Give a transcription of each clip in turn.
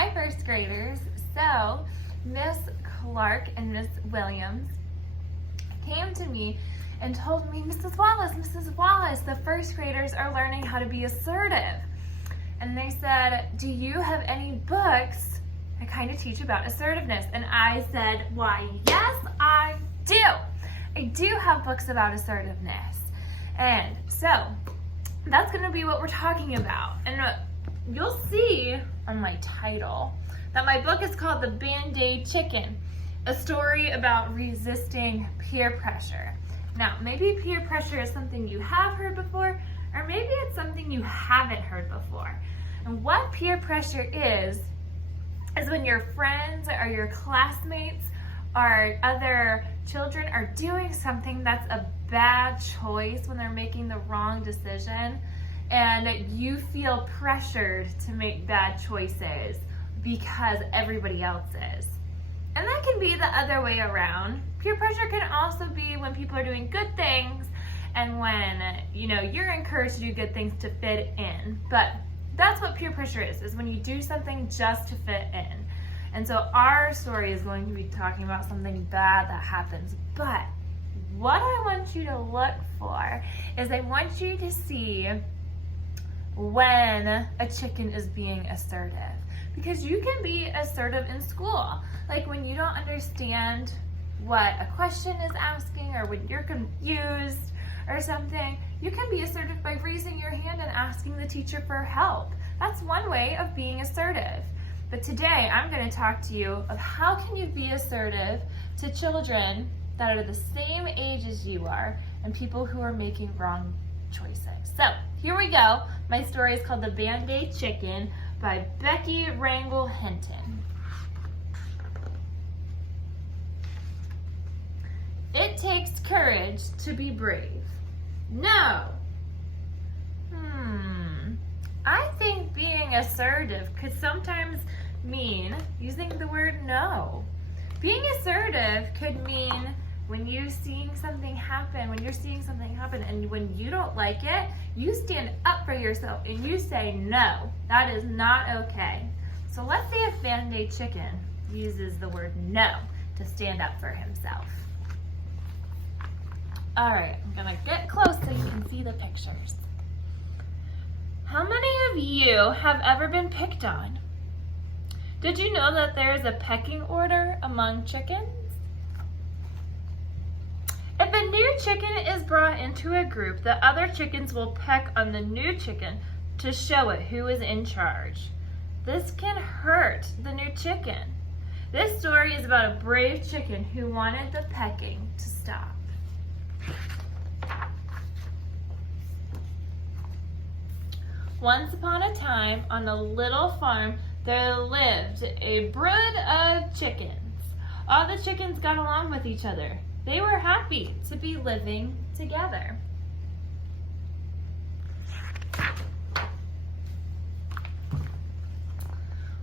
Hi, first graders. So, Miss Clark and Miss Williams came to me and told me, Mrs. Wallace, the first graders are learning how to be assertive. And they said, do you have any books that kind of teach about assertiveness? And I said, why, yes, I do. I do have books about assertiveness. And so, that's going to be what we're talking about. And you'll see on my title that my book is called The Band-Aid Chicken, a story about resisting peer pressure. Now, maybe peer pressure is something you have heard before, or maybe it's something you haven't heard before. And what peer pressure is when your friends or your classmates or other children are doing something that's a bad choice, when they're making the wrong decision, and you feel pressured to make bad choices because everybody else is. And that can be the other way around. Peer pressure can also be when people are doing good things and when you're encouraged to do good things to fit in. But that's what peer pressure is when you do something just to fit in. And so our story is going to be talking about something bad that happens. But what I want you to look for is I want you to see when a chicken is being assertive. Because you can be assertive in school. Like when you don't understand what a question is asking, or when you're confused or something, you can be assertive by raising your hand and asking the teacher for help. That's one way of being assertive. But today I'm going to talk to you of how can you be assertive to children that are the same age as you are and people who are making wrong choices. So here we go. My story is called The Band-Aid Chicken by Becky Rangel Hinton. It takes courage to be brave. No. I think being assertive could sometimes mean using the word no. Being assertive could mean when you're seeing something happen, and when you don't like it, you stand up for yourself and you say no. That is not okay. So let's see if Band-Aid Chicken uses the word no to stand up for himself. All right, I'm gonna get close so you can see the pictures. How many of you have ever been picked on? Did you know that there is a pecking order among chickens? If a new chicken is brought into a group, the other chickens will peck on the new chicken to show it who is in charge. This can hurt the new chicken. This story is about a brave chicken who wanted the pecking to stop. Once upon a time, on a little farm, there lived a brood of chickens. All the chickens got along with each other. They were happy to be living together.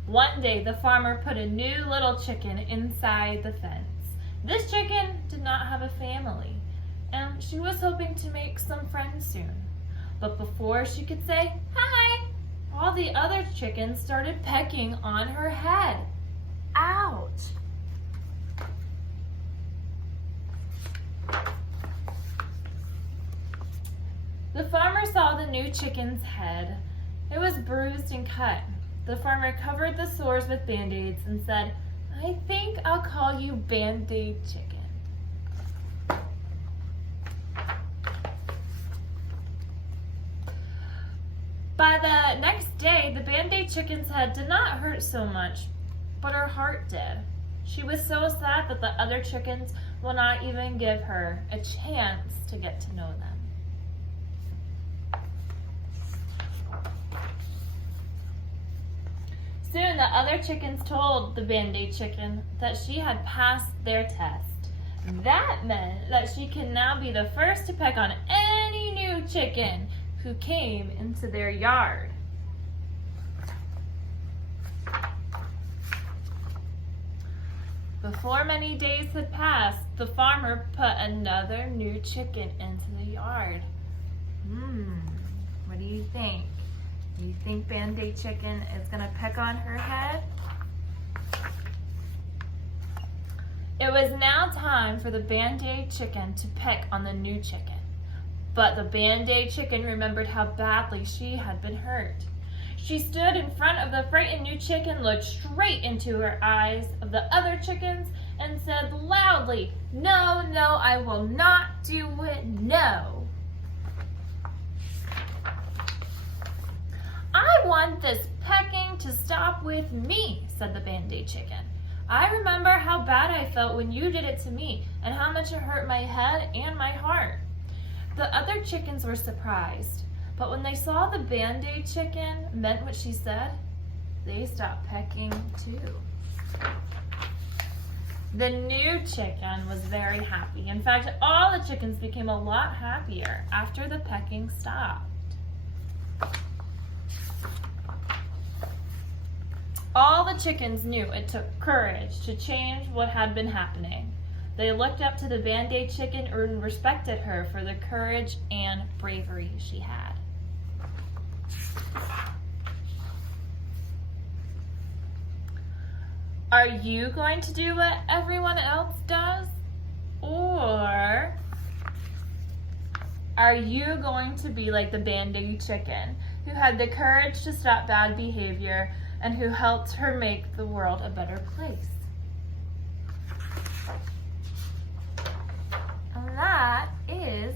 One day, the farmer put a new little chicken inside the fence. This chicken did not have a family, and she was hoping to make some friends soon. But before she could say hi, all the other chickens started pecking on her head. Ouch! The farmer saw the new chicken's head. It was bruised and cut. The farmer covered the sores with Band-Aids and said, I think I'll call you Band-Aid Chicken. By the next day, the Band-Aid Chicken's head did not hurt so much, but her heart did. She was so sad that the other chickens will not even give her a chance to get to know them. Soon the other chickens told the Band-Aid Chicken that she had passed their test. That meant that she could now be the first to peck on any new chicken who came into their yard. Before many days had passed, the farmer put another new chicken into the yard. What do you think? You think Band-Aid Chicken is gonna peck on her head? It was now time for the Band-Aid Chicken to peck on the new chicken. But the Band-Aid Chicken remembered how badly she had been hurt. She stood in front of the frightened new chicken, looked straight into her eyes of the other chickens, and said loudly, "No, no, I will not do it, no." "I want this pecking to stop with me," said the Band-Aid Chicken. "I remember how bad I felt when you did it to me, and how much it hurt my head and my heart." The other chickens were surprised, but when they saw the Band-Aid Chicken meant what she said, they stopped pecking too. The new chicken was very happy. In fact, all the chickens became a lot happier after the pecking stopped. All the chickens knew it took courage to change what had been happening. They looked up to the Band-Aid Chicken and respected her for the courage and bravery she had. Are you going to do what everyone else does? Or are you going to be like the Band-Aid Chicken, who had the courage to stop bad behavior and who helped her make the world a better place? And that is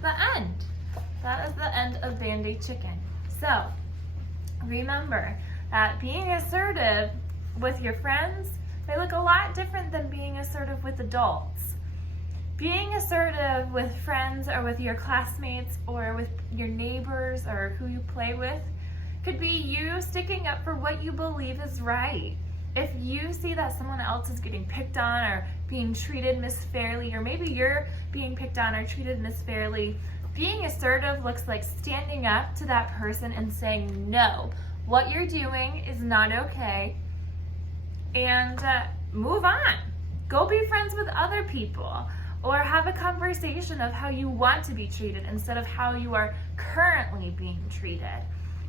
the end. That is the end of Band-Aid Chicken. So remember that being assertive with your friends may look a lot different than being assertive with adults. Being assertive with friends or with your classmates or with your neighbors or who you play with could be you sticking up for what you believe is right. If you see that someone else is getting picked on or being treated misfairly, or maybe you're being picked on or treated misfairly, being assertive looks like standing up to that person and saying, "No, what you're doing is not okay," and move on. Go be friends with other people, or have a conversation of how you want to be treated instead of how you are currently being treated.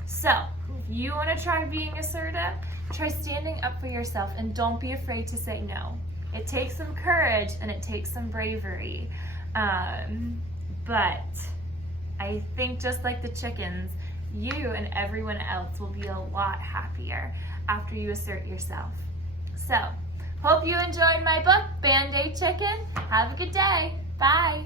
So if you want to try being assertive, try standing up for yourself and don't be afraid to say no. It takes some courage and it takes some bravery. But I think just like the chickens, you and everyone else will be a lot happier after you assert yourself. So, hope you enjoyed my book, Band-Aid Chicken. Have a good day. Bye.